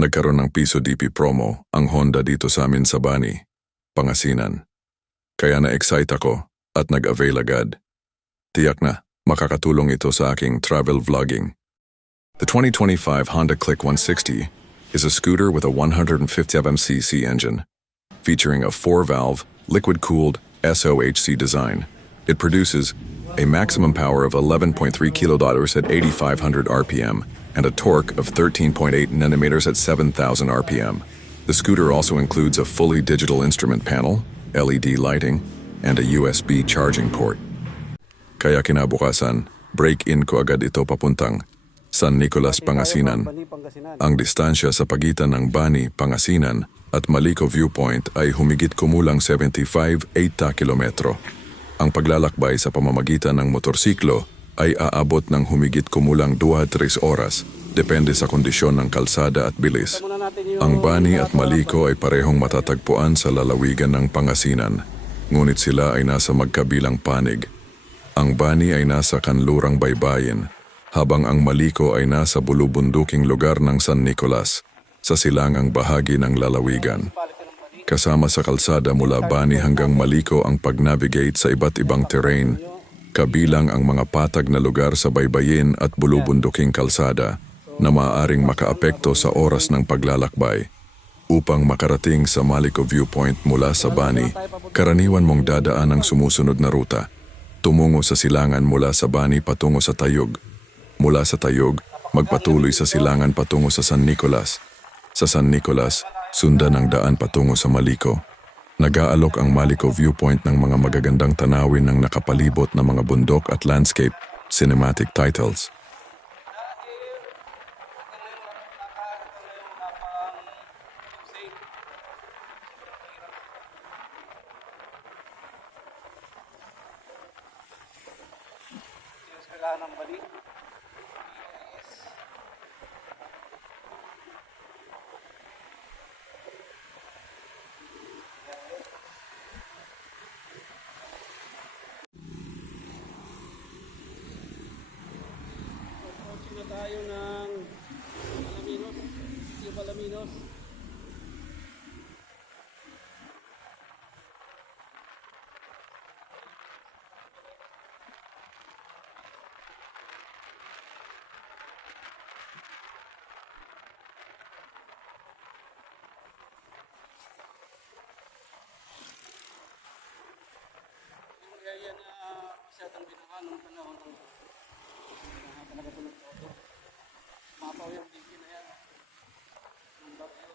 Nagkaroon ng piso DP promo ang Honda dito sa amin sa Bani, Pangasinan. Kaya na-excite ako at nag-avail agad. Tiyak na, makakatulong ito sa aking travel vlogging. The 2025 Honda Click 160 is a scooter with a 150cc engine, featuring a 4-valve, liquid-cooled SOHC design. It produces a maximum power of 11.3 kilodolars at 8,500 RPM and a torque of 13.8 nanometers at 7,000 RPM. The scooter also includes a fully digital instrument panel, LED lighting, and a USB charging port. Kaya kinabukasan, break-in ko agad ito papuntang San Nicolas, Pangasinan. Ang distansya sa pagitan ng Bani, Pangasinan at Malico viewpoint ay humigit kumulang 75-80 kilometro. Ang paglalakbay sa pamamagitan ng motorsiklo ay aabot ng humigit kumulang 2-3 oras, depende sa kondisyon ng kalsada at bilis. Ang Bani at Malico ay parehong matatagpuan sa lalawigan ng Pangasinan, ngunit sila ay nasa magkabilang panig. Ang Bani ay nasa kanlurang baybayin, habang ang Malico ay nasa bulubunduking lugar ng San Nicolas, sa silangang bahagi ng lalawigan. Kasama sa kalsada mula Bani hanggang Malico ang pag-navigate sa iba't ibang terrain, kabilang ang mga patag na lugar sa baybayin at bulubunduking kalsada na maaaring makaapekto sa oras ng paglalakbay. Upang makarating sa Malico viewpoint mula sa Bani, karaniwan mong dadaan ang sumusunod na ruta. Tumungo sa silangan mula sa Bani patungo sa Tayog. Mula sa Tayog, magpatuloy sa silangan patungo sa San Nicolas. Sa San Nicolas, sundan ang daan patungo sa Malico. Nag-aalok ang Malico viewpoint ng mga magagandang tanawin ng nakapalibot na mga bundok at landscape cinematic titles. Tayo ng Palaminos. Kaya na masyadong binahan ng panahon ng talaga ito ng todo. Mapaw yung digi na yan. Ng bagyo.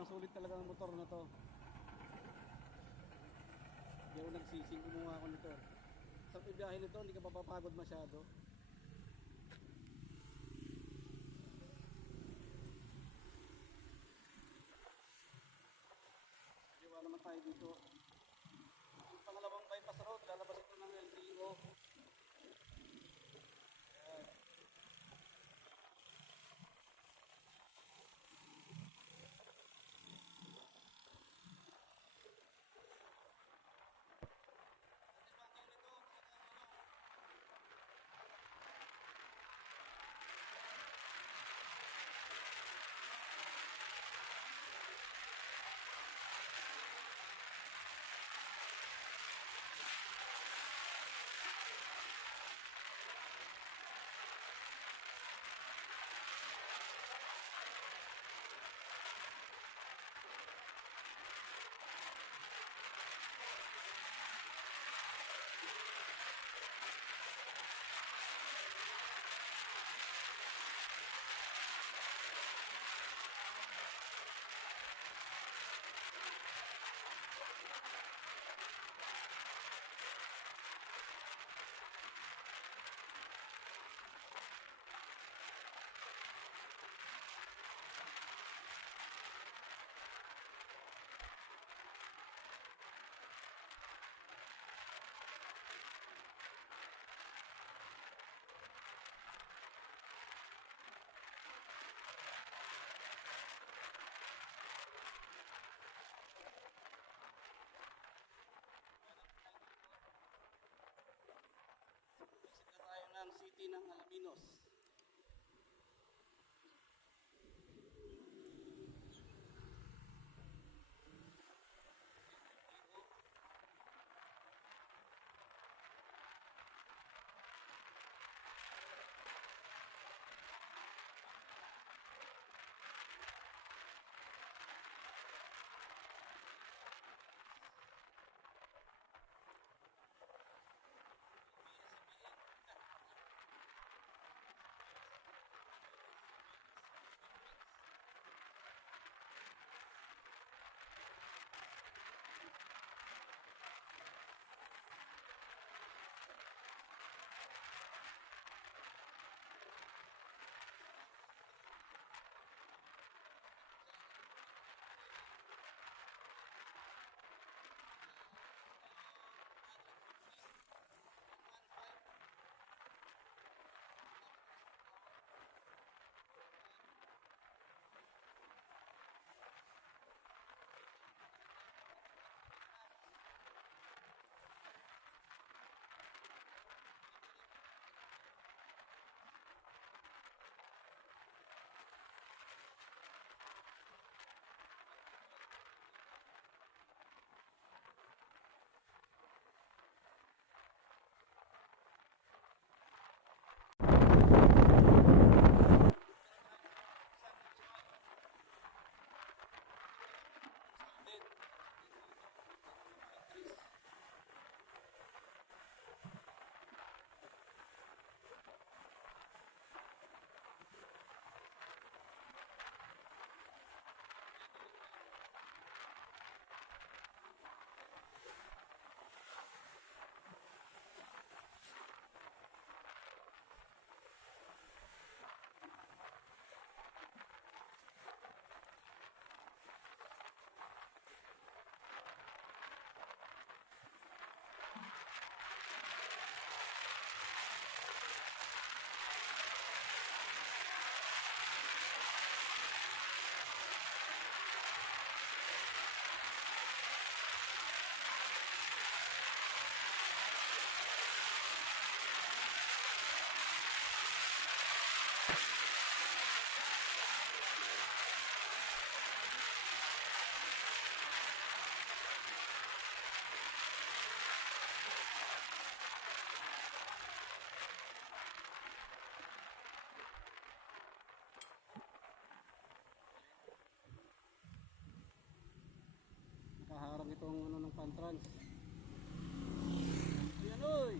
Sobrang sulit talaga ang motor na to. Hindi ako nagsising, kumuha ako nito. Sa ibiyahe nito, hindi ka papapagod masyado. Diwa naman tayo dito. Yung pangalawang bypass road, lalabas ito ng LTO. Ayan. Exit na tayo ng city ng Alaminos. Nakaharang itong ano ng pantrans. Ayan oy.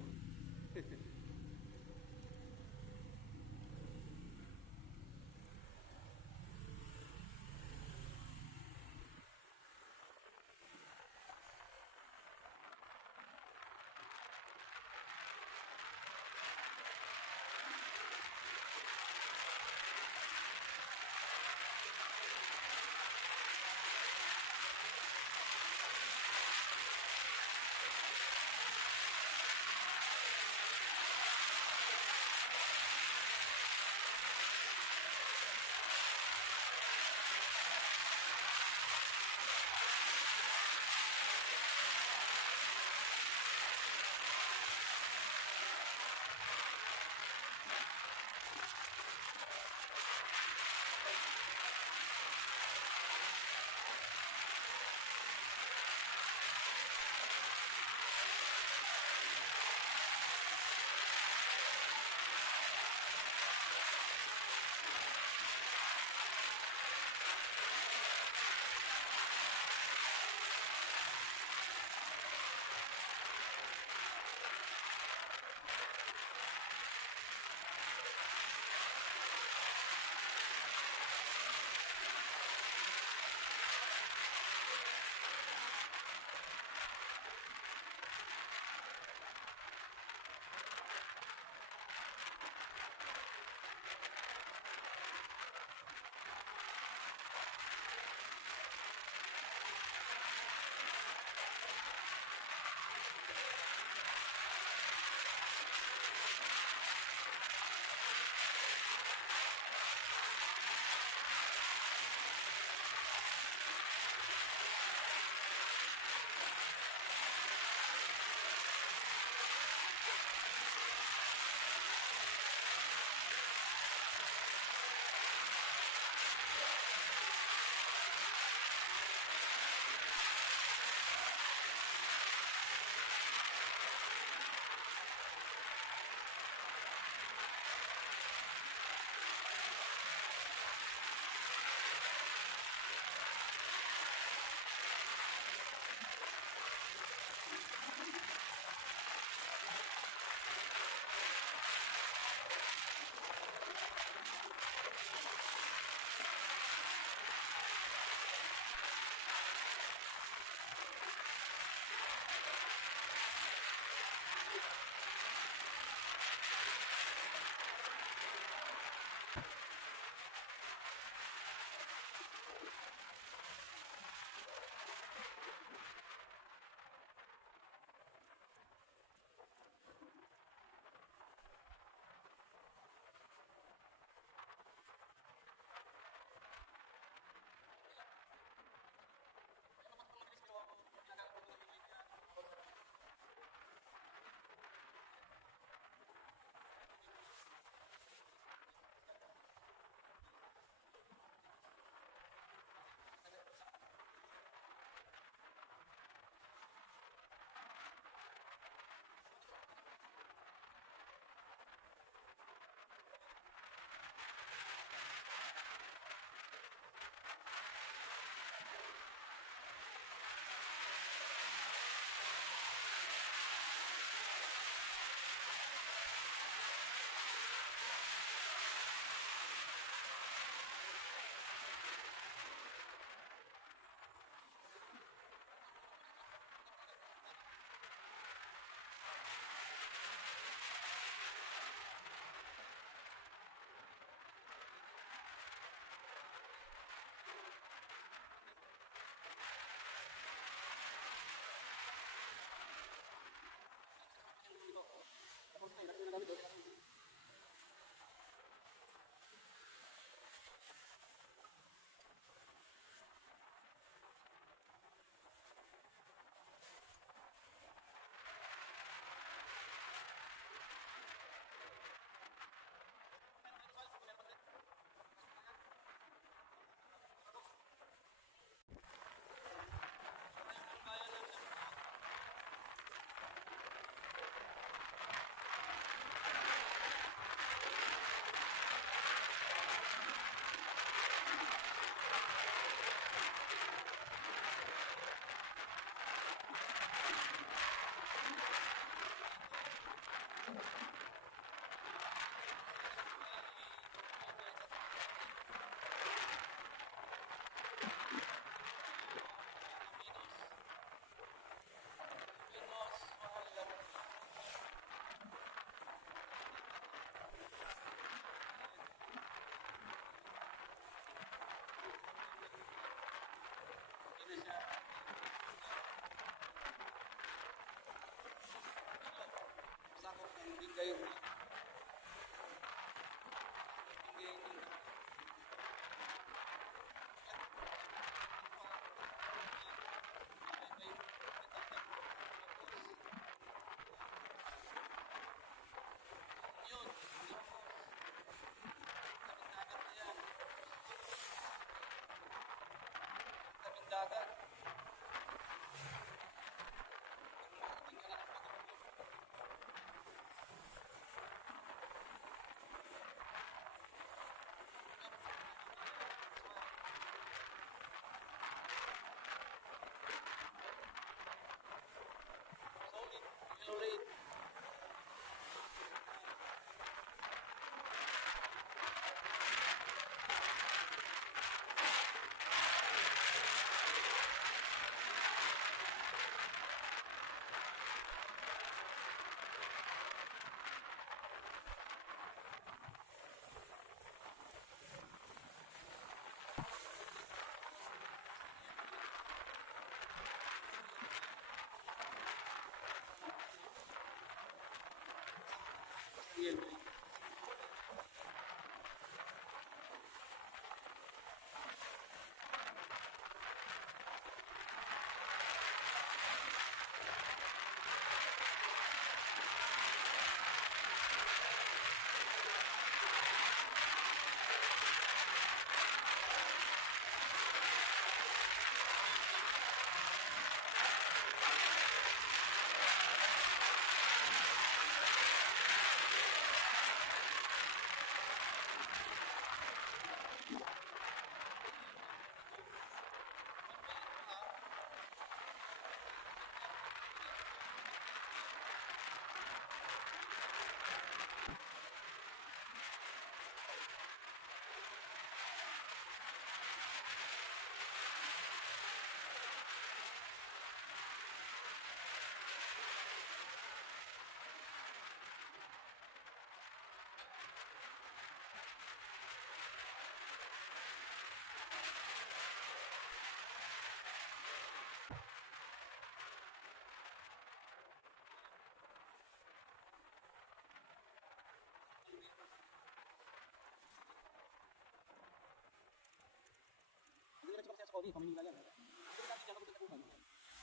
Pogi, kami nila yan. Hindi natin dyan ako taguhan.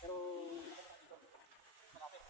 Pero, dito, malapit.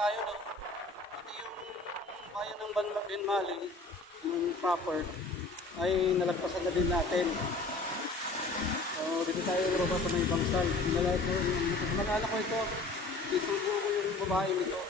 tayo, no? Pati yung bayan ng Mali, yung proper, ay nalagpasan na din natin. So, dito tayo lumabas sa may bangsal. Nalala ko ito, isubo ko yung babae nito.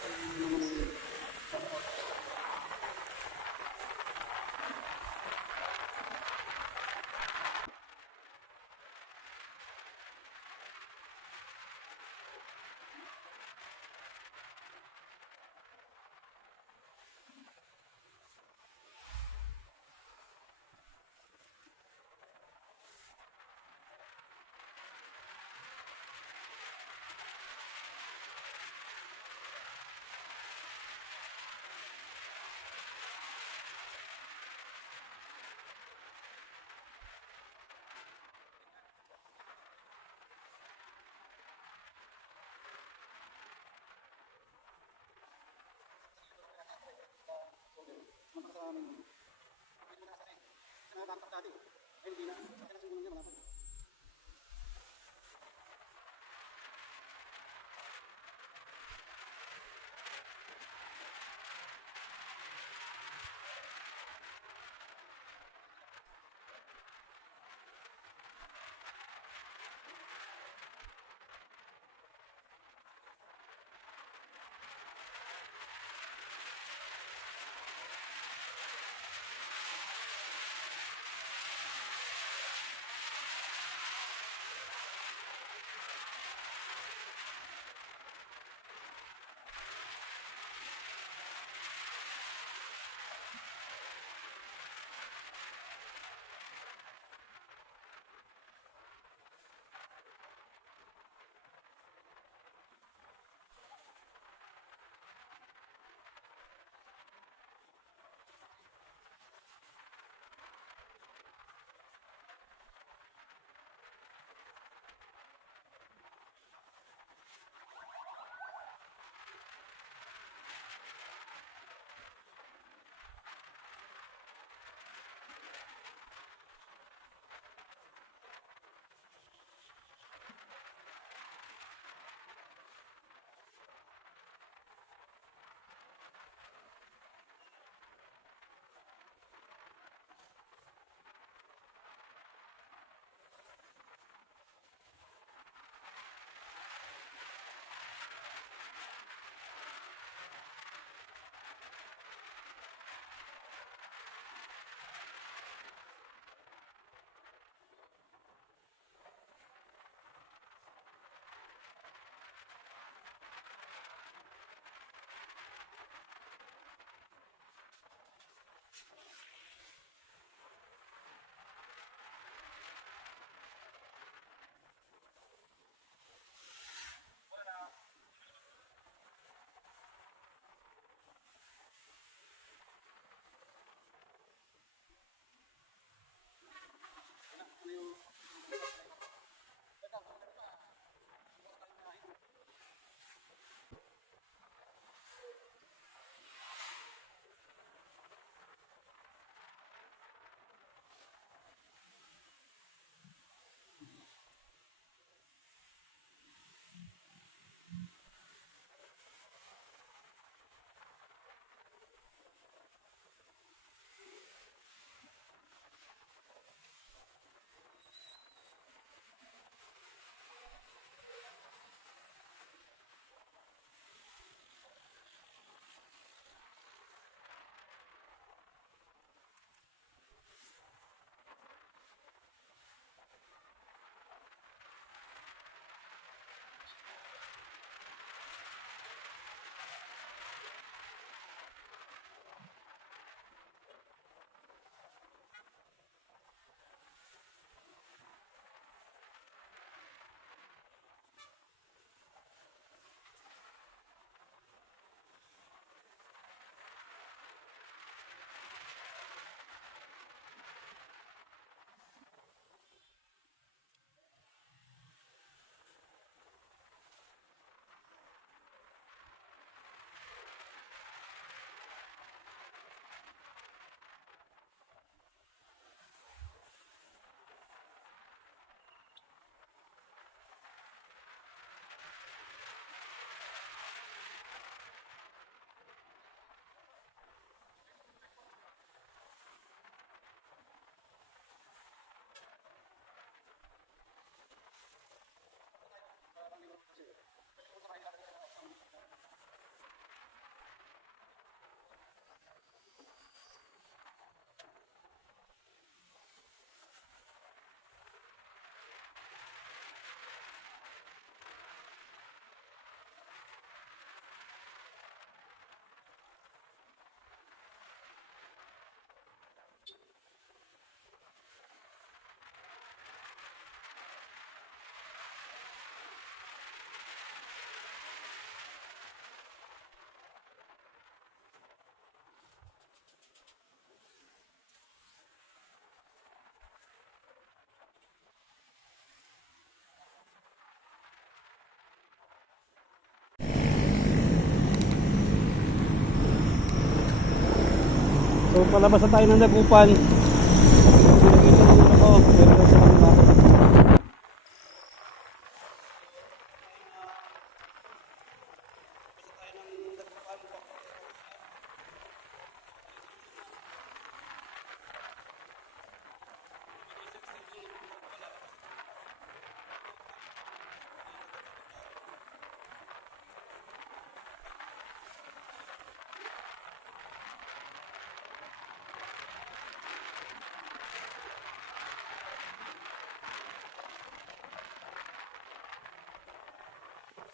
So palabas na tayo ng dagupan. Pinagito ng ano ko, pero sa kanila.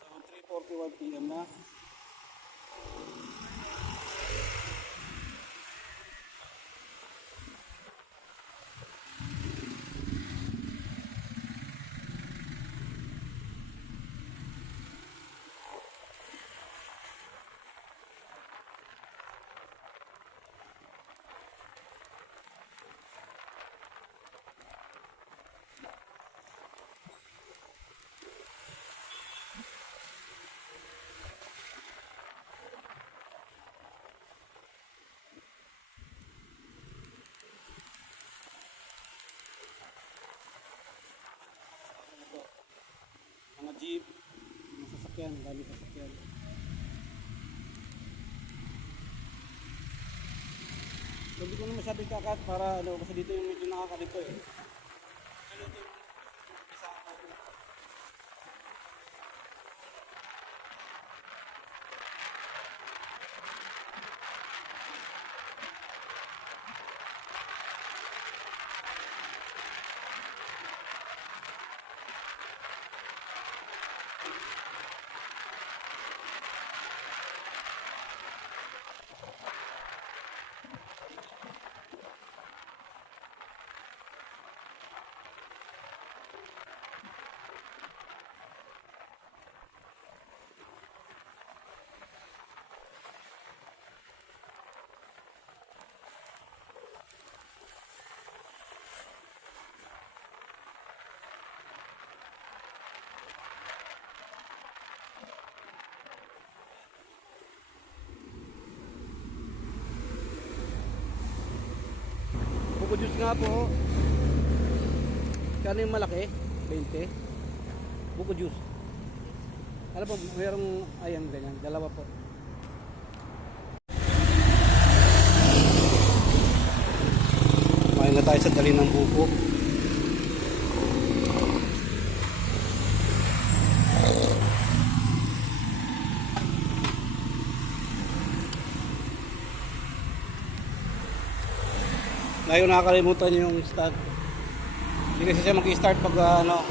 So 3:41 PM na. Mga jeep, mga sasakyan, dami sasakyan. So, hindi ko na masyadong kakat para ano, kasi dito yung medyo nakakalito eh. Ano ito yung isa ako. Buko juice nga po. Kano yung malaki? 20. Buko juice. Ano po, mayroong, ayan, ganyan. Dalawa po. Kumain na tayo sa dali ng buko. Ngayon nakakalimutan yung start. Hindi kasi siya mag-start pag ano.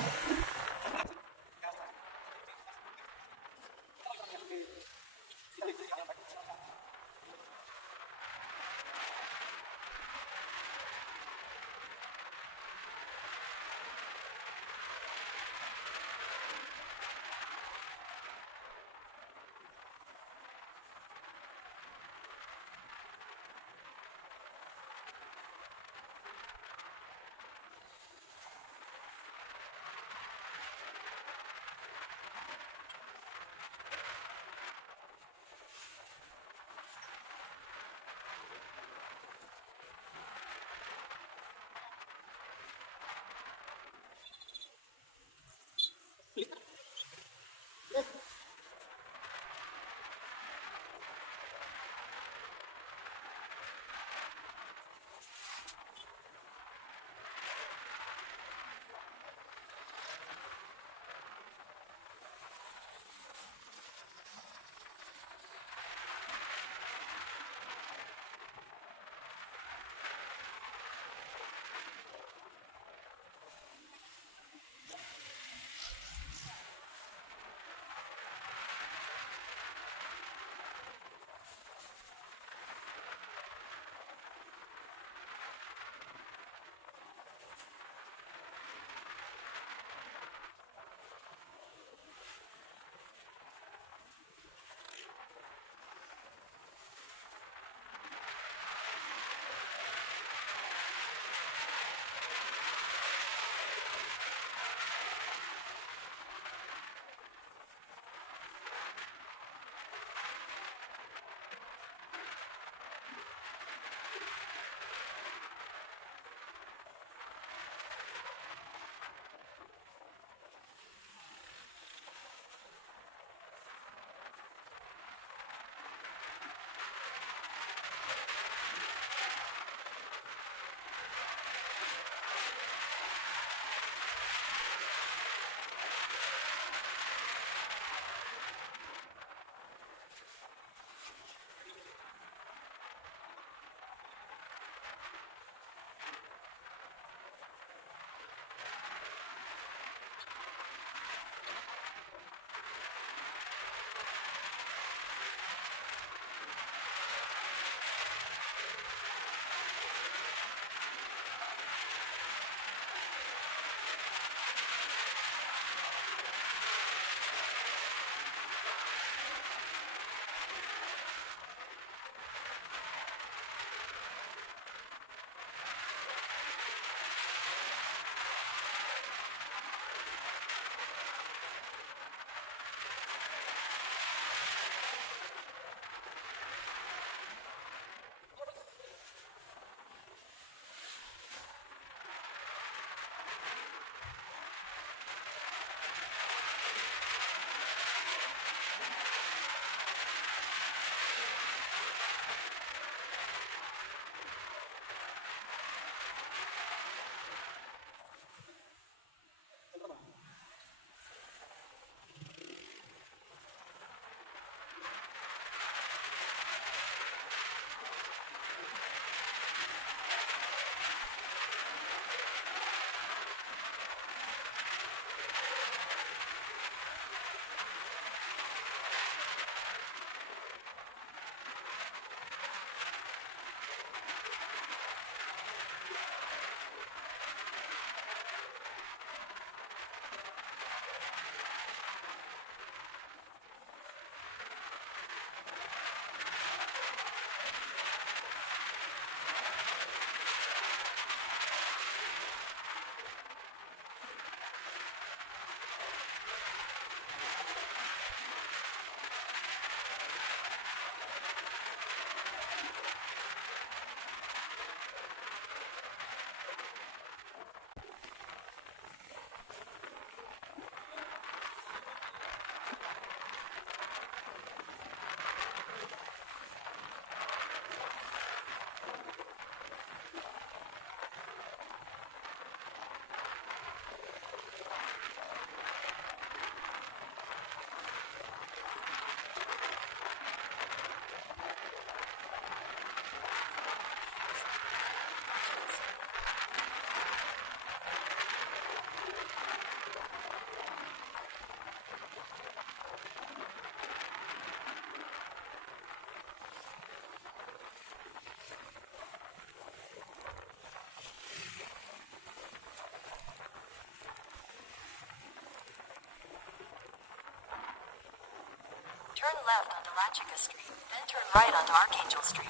Turn left onto Lachica Street, then turn right onto Archangel Street.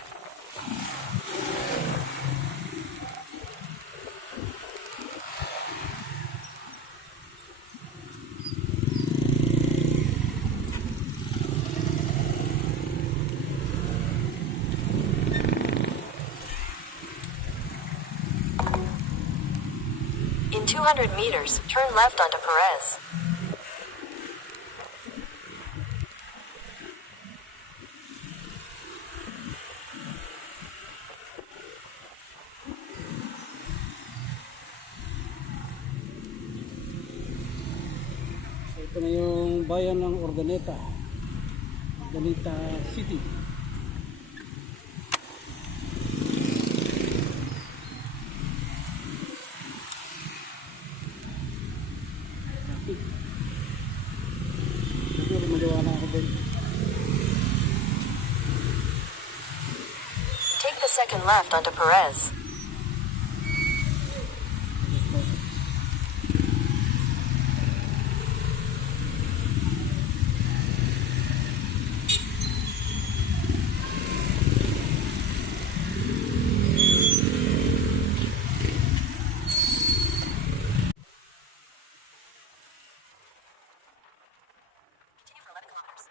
In 200 meters, turn left onto Perez. Ito na yung bayan ng Urdaneta City. Traffic. Ito, maliwana ako doon. Take the second left onto Perez. Continue for 11 kilometers.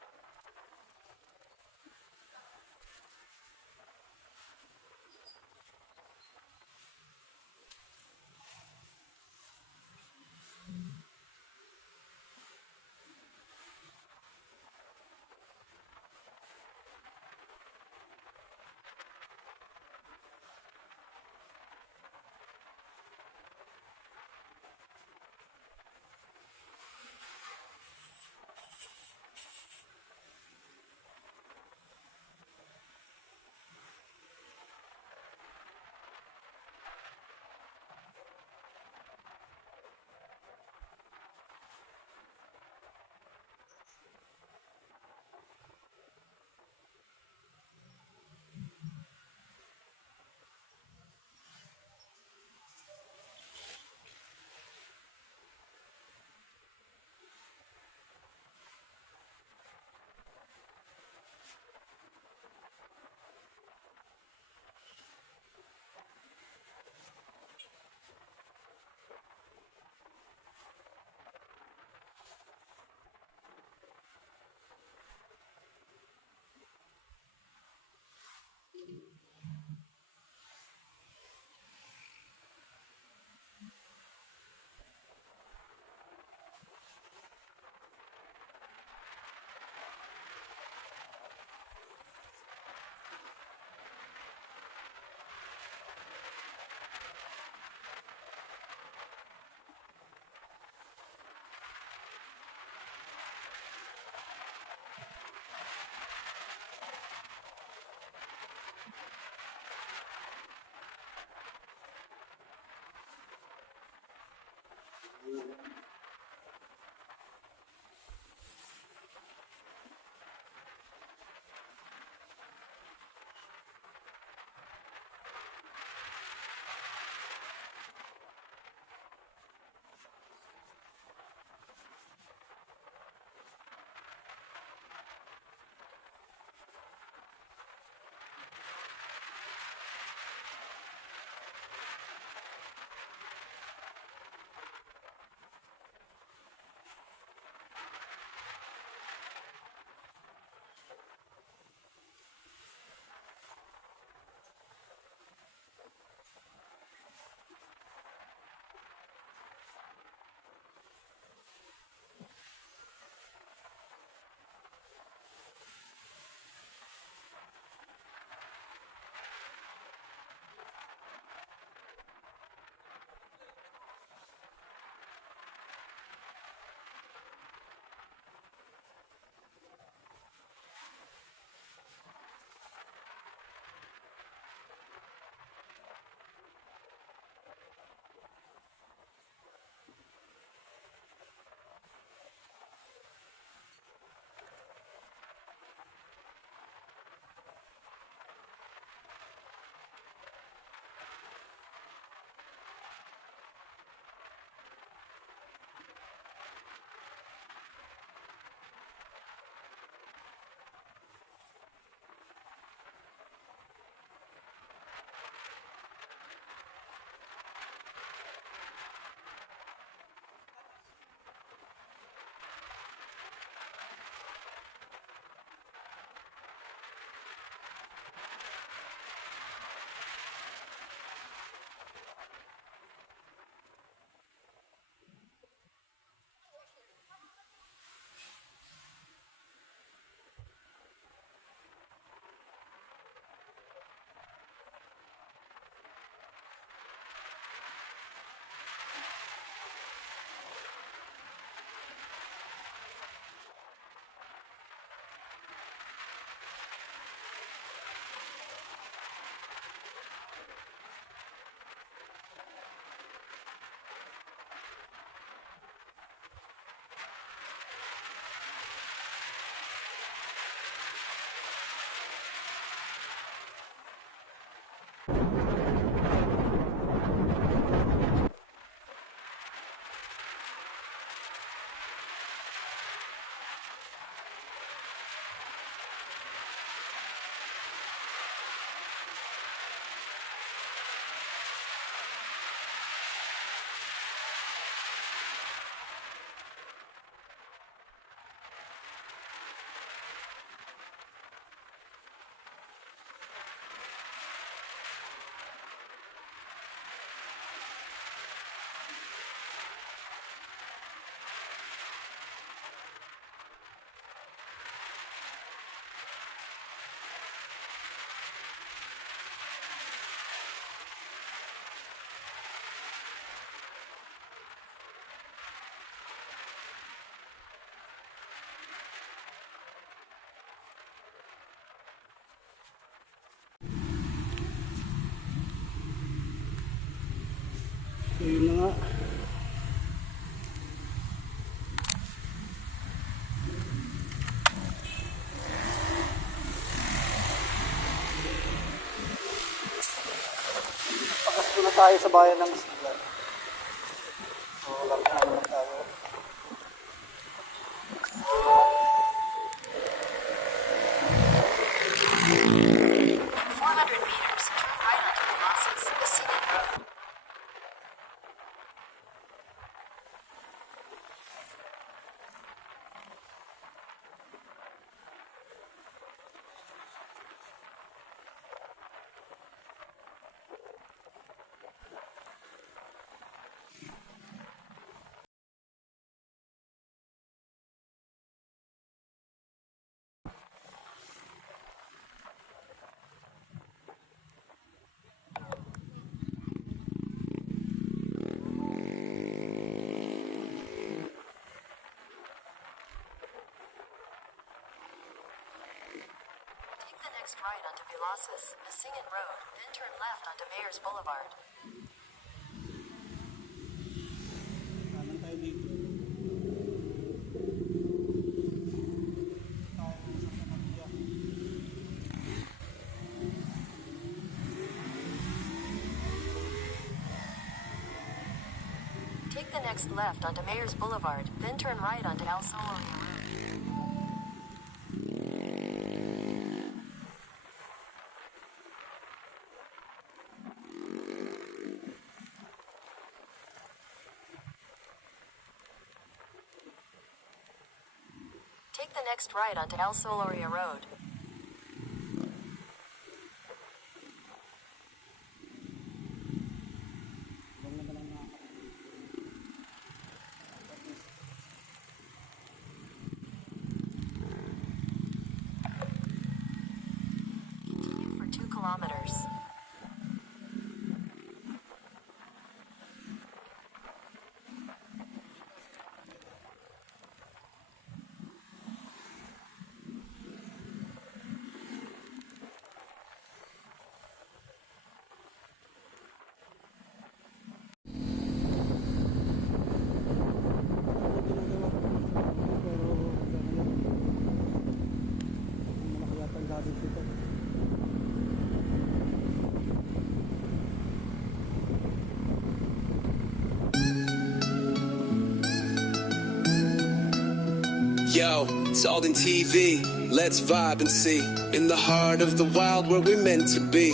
tayo sa bayan ng Sila. So, lakad naman tayo. In 400 meters, turn right onto Colossus, Masigan Road. Take the next right onto Colossus, Masigan Road, then turn left onto Mayor's Boulevard. Kanan tayo dito. Tayo sa Kanakya. Take the next left onto Mayor's Boulevard, then turn right onto El Solo Road. Take the next right onto El Soloria Road. Huwag na lang nakakapit. Continue for 2 kilometers. Ginagawa ko. Pero hanggang ngayon. Malaki yata ang damage dito. Yo, it's AldinTV. Let's vibe and see. In the heart of the wild where we're meant to be.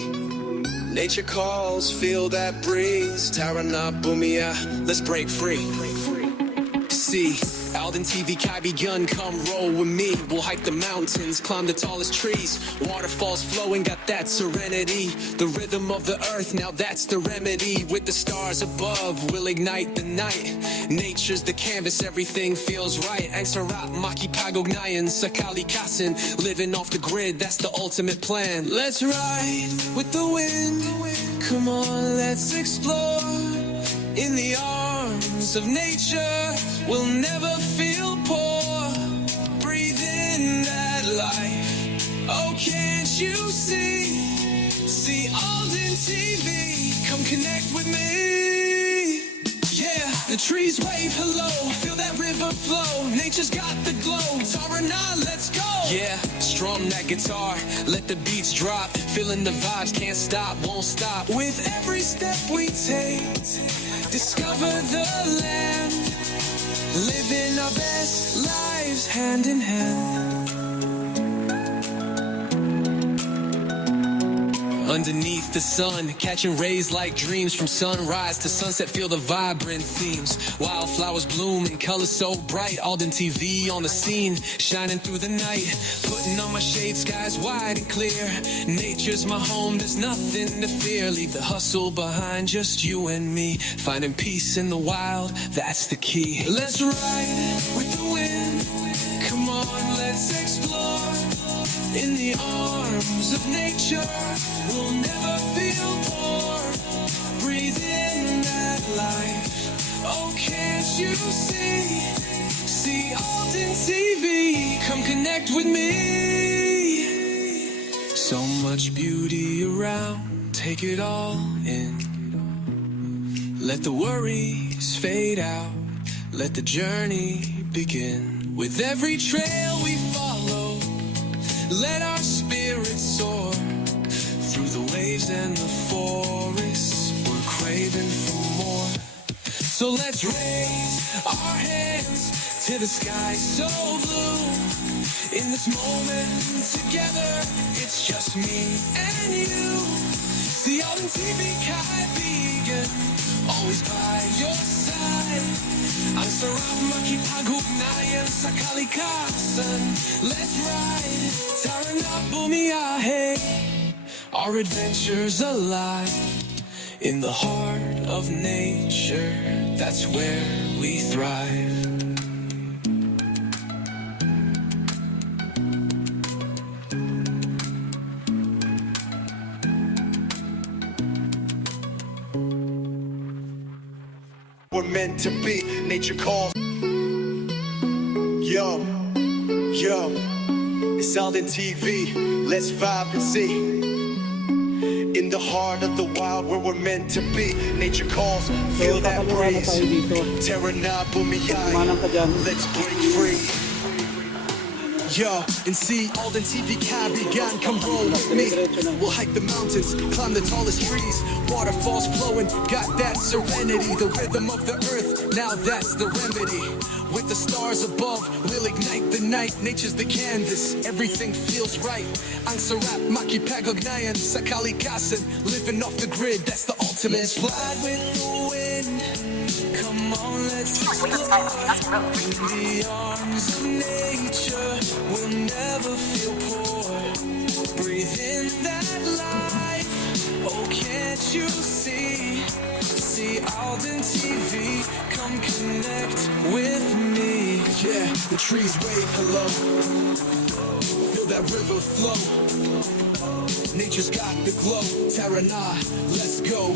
Nature calls, feel that breeze. Tarana Bumia, let's break free. See, AldinTV Kai begun, come roll with me. We'll hike the mountains, climb the tallest trees. Waterfalls flowing, got that serenity. The rhythm of the earth, now that's the remedy. With the stars above, we'll ignite the night. Nature's the canvas, everything feels right. Ang sarap, makipagugnayan sa kalikasan. Living off the grid, that's the ultimate plan. Let's ride with the wind. Come on, let's explore. In the arms of nature, we'll never feel poor. Breathe in that life. Oh, can't you see? See AldinTV. Come connect with me. Yeah, the trees wave hello. Feel that river flow. Nature's got the glow. Tarana, let's go. Yeah, strum that guitar. Let the beats drop. Feeling the vibes, can't stop, won't stop. With every step we take, discover the land. Living our best lives hand in hand. Underneath the sun, catching rays like dreams. From sunrise to sunset, feel the vibrant themes. Wildflowers bloom in colors so bright. AldinTV on the scene, shining through the night. Putting on my shades, skies wide and clear. Nature's my home, there's nothing to fear. Leave the hustle behind, just you and me. Finding peace in the wild, that's the key. Let's ride with the wind. Come on, let's explore. In the arms of nature, we'll never feel bored. Breathe in that life. Oh, can't you see? See AldinTV. Come connect with me. So much beauty around, take it all in. Let the worries fade out. Let the journey begin. With every trail we follow, let our spirits soar through the waves and the forests. We're craving for more. So let's raise our hands to the sky so blue. In this moment together, it's just me and you. See AldinTV kaibigan, always by your side. Ang sarap makipag-ugnayan sa kalikasan. Let's ride, tara na bumiyahe. Our adventures alive in the heart of nature. That's where we thrive. We're meant to be, nature calls. Yo, it's AldinTV, let's vibe and see. In the heart of the wild where we're meant to be, nature calls, feel that kakaluwa na breeze. tayo dito. Terra na bumiyay, Manang ka dyan. let's break free. Yo, and see AldinTV kaibigan, come roll with me. We'll hike the mountains, climb the tallest trees. Waterfalls flowing, got that serenity. The rhythm of the earth, now that's the remedy. With the stars above, we'll ignite the night. Nature's the canvas, everything feels right. Ang sarap makipag-ugnayan sa kalikasan. Living off the grid, that's the ultimate. Let's fly with the wind. Come on, let's explore. In the arms of nature, we'll never feel poor. Breathe in that life. Oh, can't you see? See AldinTV, come connect with me. Yeah, the trees wave hello. Feel that river flow. Nature's got the glow. Terra na, let's go.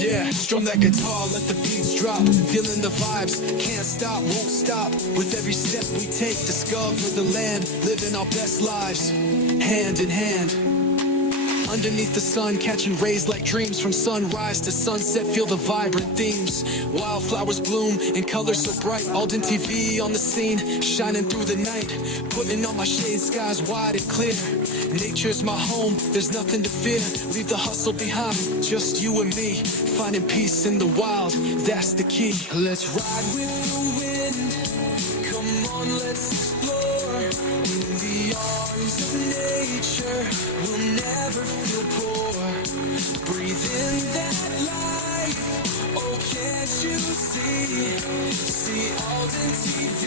Yeah, strum that guitar, let the beats drop. Feeling the vibes, can't stop, won't stop. With every step we take, discover the land. Living our best lives, hand in hand. Underneath the sun, catching rays like dreams. From sunrise to sunset, feel the vibrant themes. Wildflowers bloom in colors so bright. AldinTV on the scene, shining through the night. Putting on my shades, skies wide and clear. Nature's my home, there's nothing to fear. Leave the hustle behind, just you and me. Finding peace in the wild, that's the key. Let's ride with the wind. Come on, let's explore. In the arms of nature, we'll never feel poor. Breathe in that life. Oh, can't you see? See AldinTV,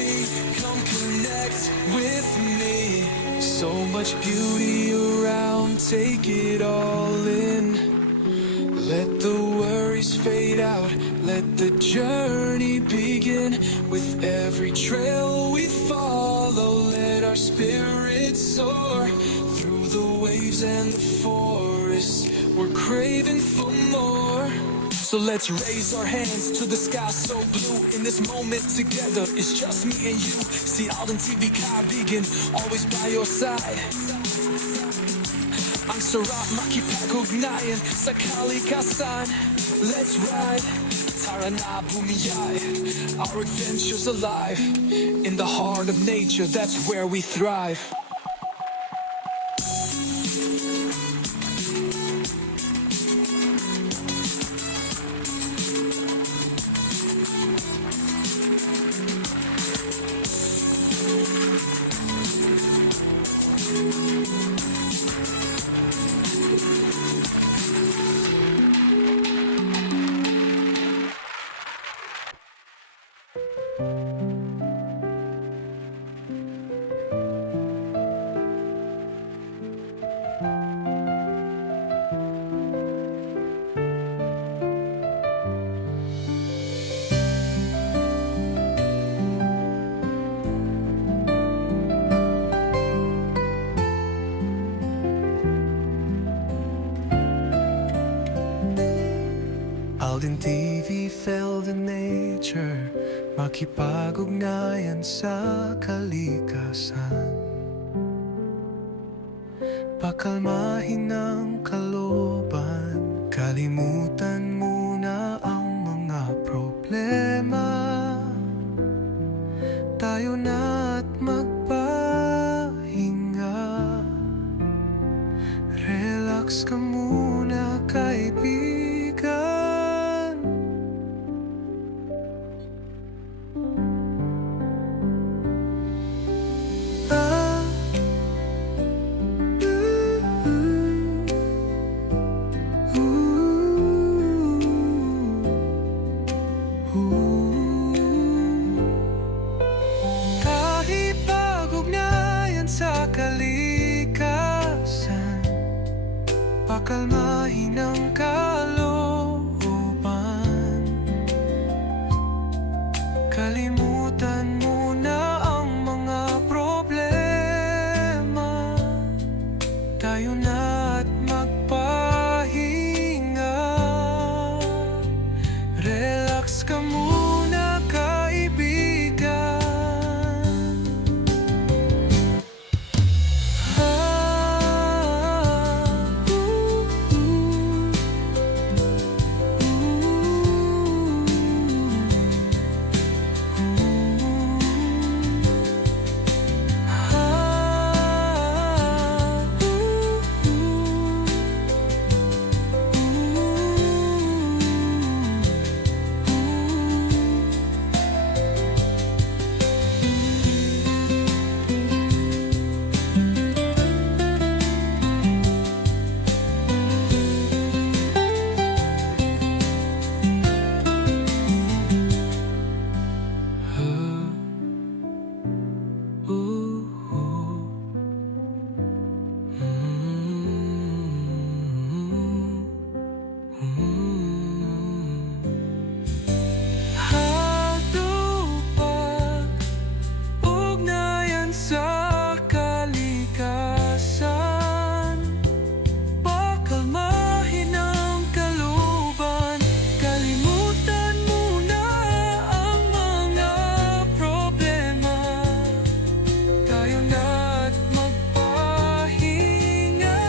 come connect with me. So much beauty around, take it all in. Let the worries fade out, let the journey begin. With every trail we follow, let our spirits soar. Through the waves and the forest, we're craving for more. So let's raise our hands to the sky so blue. In this moment together, it's just me and you. See AldinTV kaibigan, always by your side. Ang sarap makipag-ugnayan sa kalikasan. Let's ride, tara na bumiyay. Our adventure's alive. In the heart of nature, that's where we thrive. AldinTV felt the nature, makipag-ugnayan sa kalikasan. Pakalmahin ang kalooban, kalimutan muna ang mga problema. Tayo na at magpahinga. Relax ka muna, kaibigan. pakalmahin ang kalooban. Kalimutan mo na ang mga problema. Tayo na at magpahinga. Relax ka muna, kaibigan. Sa kalikasan, pakalmahin ang kalooban. Kalimutan muna ang mga problema. Tayo na at magpahinga.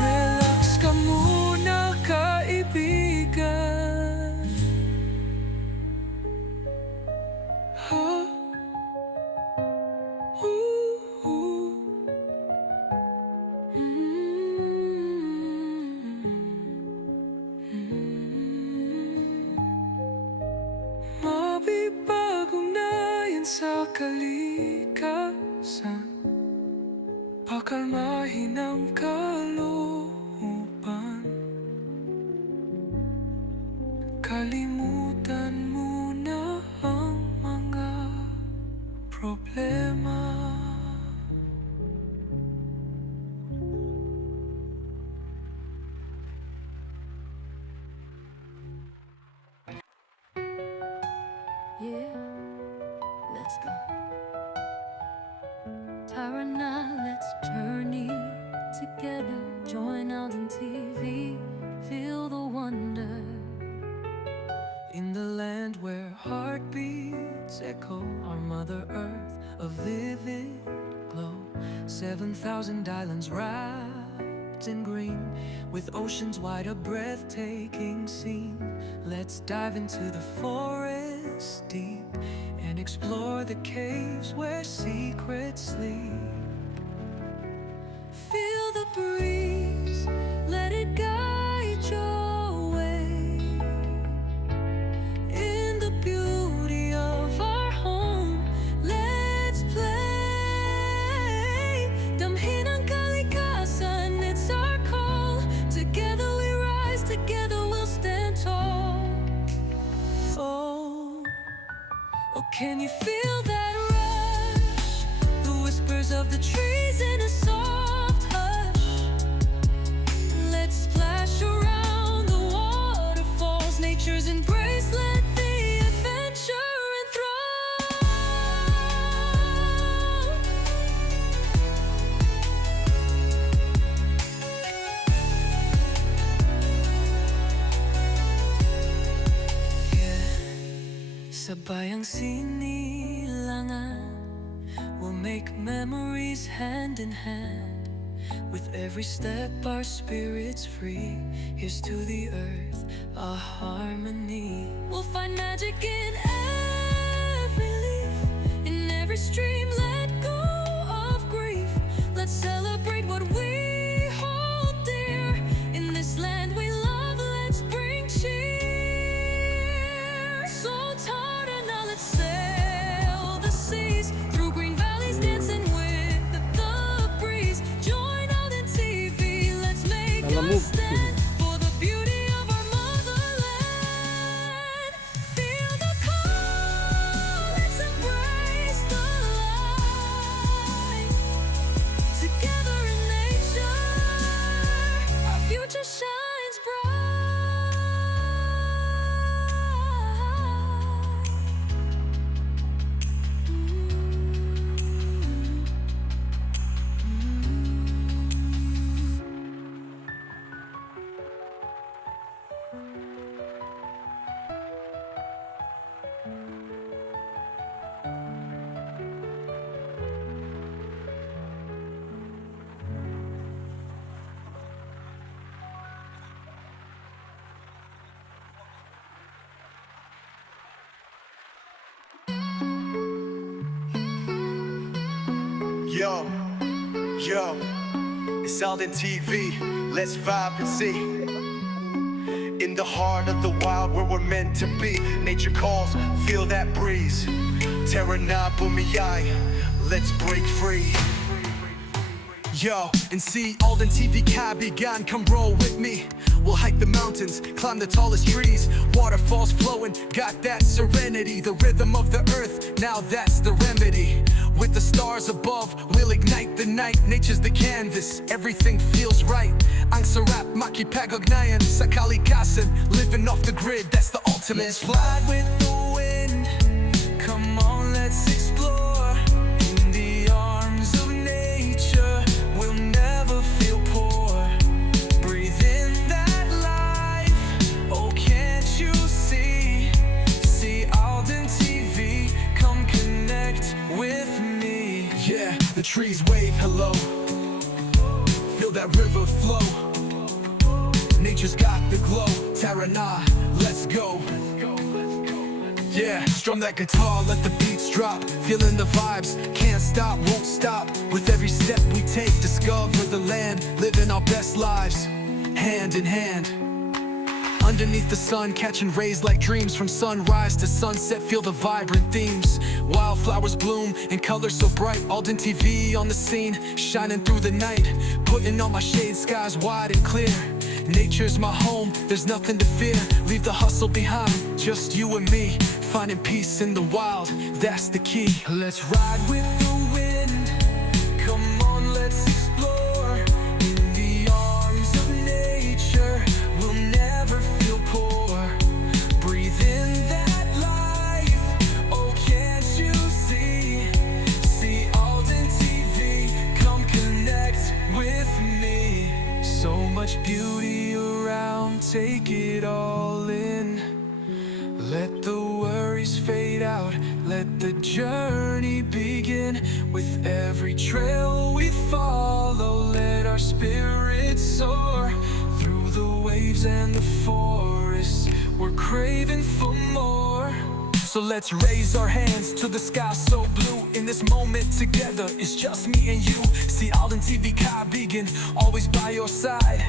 Relax ka muna, kaibigan. Mabibag-ugnayan sa kalikasan, pakalmahin ang kalooban. Kalimutan muna ang mga problema. Yeah, let's go. Tara na, let's journey together. Join AldinTV, feel the wonder. In the land where heartbeats echo, our Mother Earth, a vivid glow. 7,000 islands wrapped in green, with oceans wide, a breathtaking scene. Let's dive into the forest deep and explore the caves where secrets sleep. Feel the breeze, let it guide your way. In the beauty of our home, let's play. Damhin ang kalikasan, it's our call. Together we rise, together we'll stand tall. Oh, can you feel that rush? The whispers of the trees in a soft hush. Let's splash around the waterfalls, nature's embrace, let the adventure enthrall. Sabay ang sinilangan, we'll make memories hand in hand. With every step our spirits free, here's to the earth, a harmony. We'll find magic in every leaf, in every stream, let go of grief. Let's celebrate what we hold dear. In this land we love, let's bring cheer. So tired and now let's sail the seas, through green valleys dancing with the breeze. Join AldinTV, let's make a stand for the beauty of our motherland. Feel the call. Yo, yo, it's AldinTV. Let's vibe and see. In the heart of the wild where we're meant to be. Nature calls, feel that breeze. Tara na bumiyay, let's break free. Yo, and see AldinTV kaibigan, come roll with me. We'll hike the mountains, climb the tallest trees. Waterfalls flowing, got that serenity. The rhythm of the earth, now that's the remedy. With the stars above, we'll ignite the night. Nature's the canvas, everything feels right. Ang sarap makipag-ugnayan sa kalikasan. Living off the grid, that's the ultimate. Let's fly with the wind. Come on, let's explore. In the arms of nature, we'll never feel poor. Breathe in that life. Oh, can't you see? See AldinTV, come connect with me. Yeah, the trees wave hello. Feel that river flow. Nature's got the glow. Tara na, let's go. Yeah, strum that guitar, let the beats drop. Feeling the vibes, can't stop, won't stop. With every step we take, discover the land. Living our best lives, hand in hand. Underneath the sun, catching rays like dreams. From sunrise to sunset, feel the vibrant themes. Wildflowers bloom in colors so bright. AldinTV on the scene, shining through the night. Putting on my shade, skies wide and clear. Nature's my home, there's nothing to fear. Leave the hustle behind, just you and me. Finding peace in the wild, that's the key. Let's ride with the wind. Come on, let's explore. In the arms of nature, we'll never feel poor. Breathe in that life. Oh, can't you see? See AldinTV, come connect with me. So much beauty around, take it all in. Let the worries fade out, let the journey begin. With every trail we follow, let our spirits soar. Through the waves and the forests, we're craving for more. So let's raise our hands to the sky so blue. In this moment together, it's just me and you. See AldinTV kaibigan, always by your side.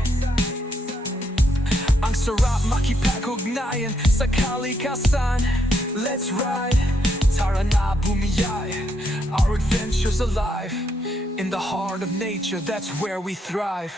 Ang sarap makipag-ugnayan sa kalikasan. Let's ride, tara na bumiyay. Our adventure's alive. In the heart of nature, that's where we thrive.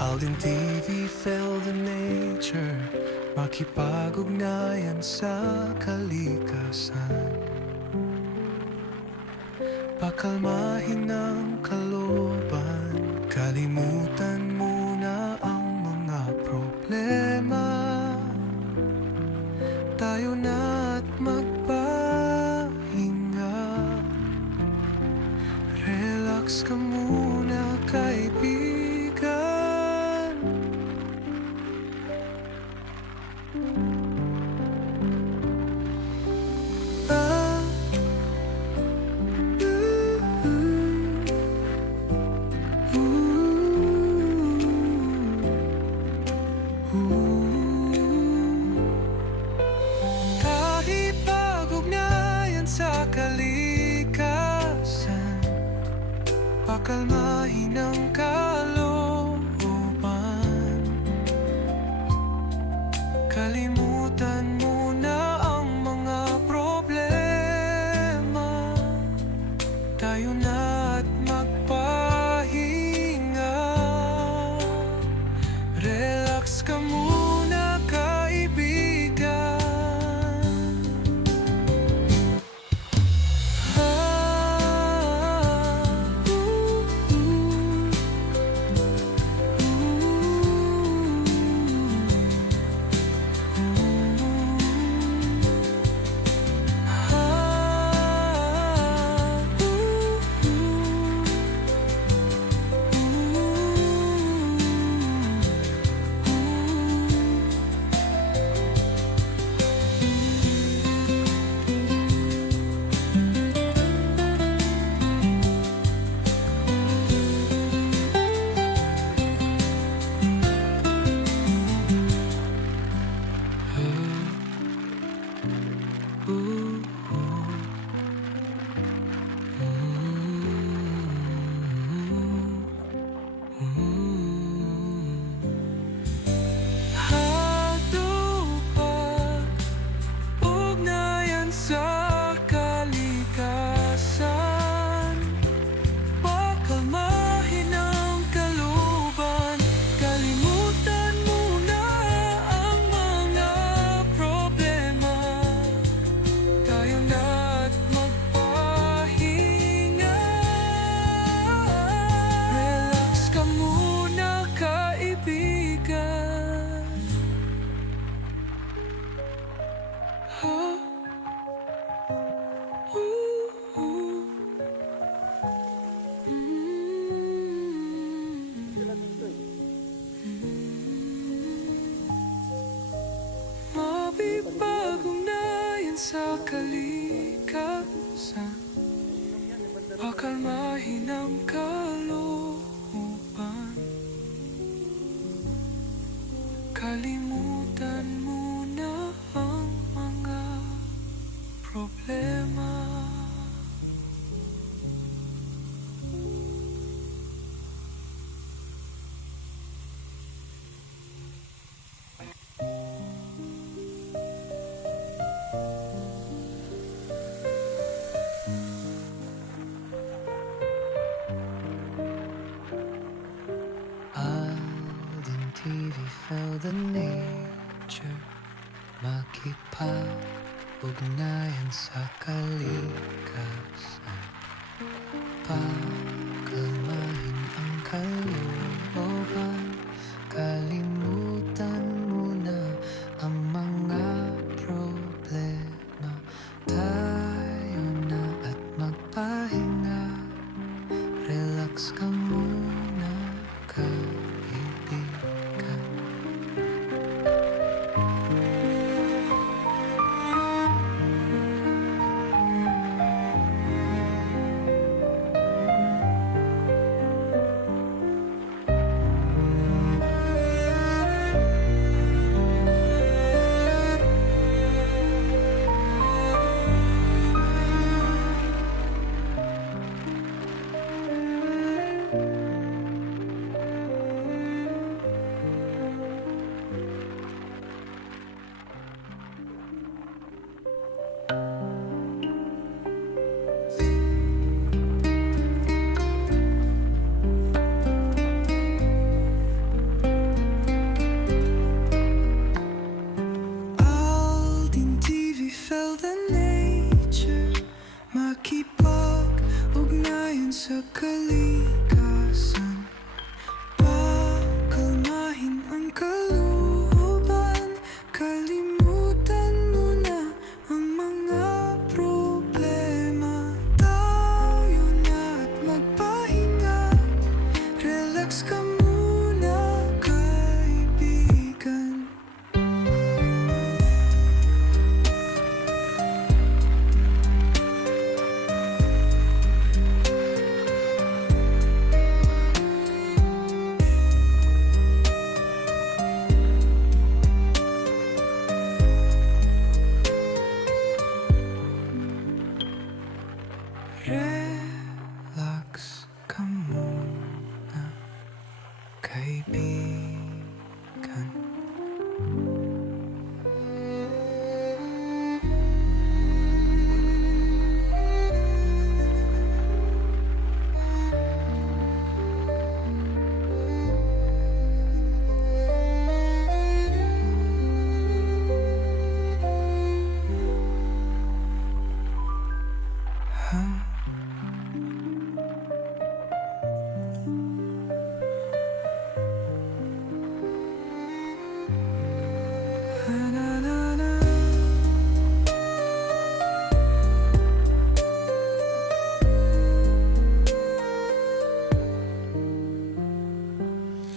AldinTV feel the nature, makipag-ugnayan sa kalikasan. Pakalmahin ang kalooban, kalimutan muna ang mga problema. Tayo na't magpahinga. Relax ka muna, kaibigan. Kahipag-ugnayan sa kalikasan, pakalmahin ang kalooban. Kalimutan muna ang mga problema. Tayo na't magpahinga. Relax ka muna, kaibigan. sa kalikasan, pakalmahin ang kalooban. Kalimutan mo na ang mga problema. AldinTV felt the nature, makipag-ugnayan sa kalikasan, pakalmahin ang kalooban. Kalimutan mo na ang mga problema. Tayo na at magpahinga, relax ka muna, kaibigan. AldinTV felt the nature, makipag-ugnayan sa kalikasan, pakalmahin ang kalooban. Kalimutan mo na ang mga problema. Tayo na at magpahinga, relax ka muna, kaibigan. Relax ka muna, kaibigan.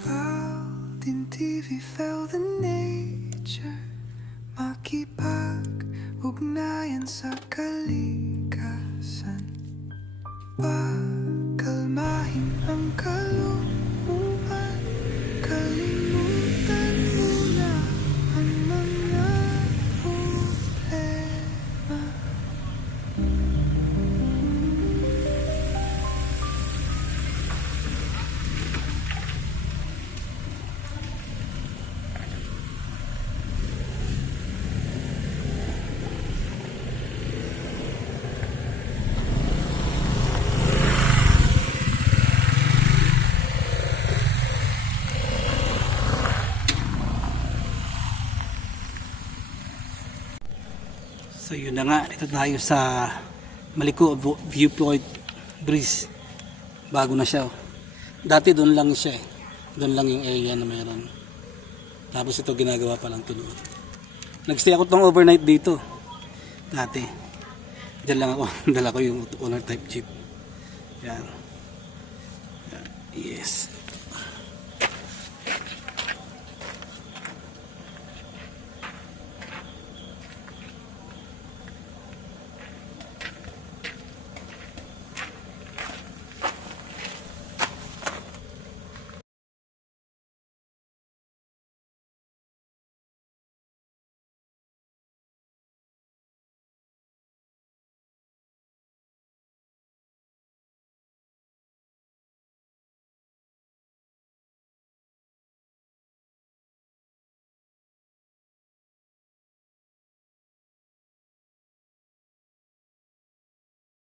AldinTV felt the nature, makipag-ugnayan sa kalikasan, pakalmahin ang kalooban. Kalimutan mo na ang mga problema. So yun na nga, dito tayo sa Malico Viewpoint Bridge. Bago na siya. Dati doon lang siya eh. Doon lang yung area na mayroon. Tapos ito ginagawa pa lang ito doon. Nagstay ako tong overnight dito. Dati. Diyan lang ako. Dala ko yung owner type jeep. Yan. Yes.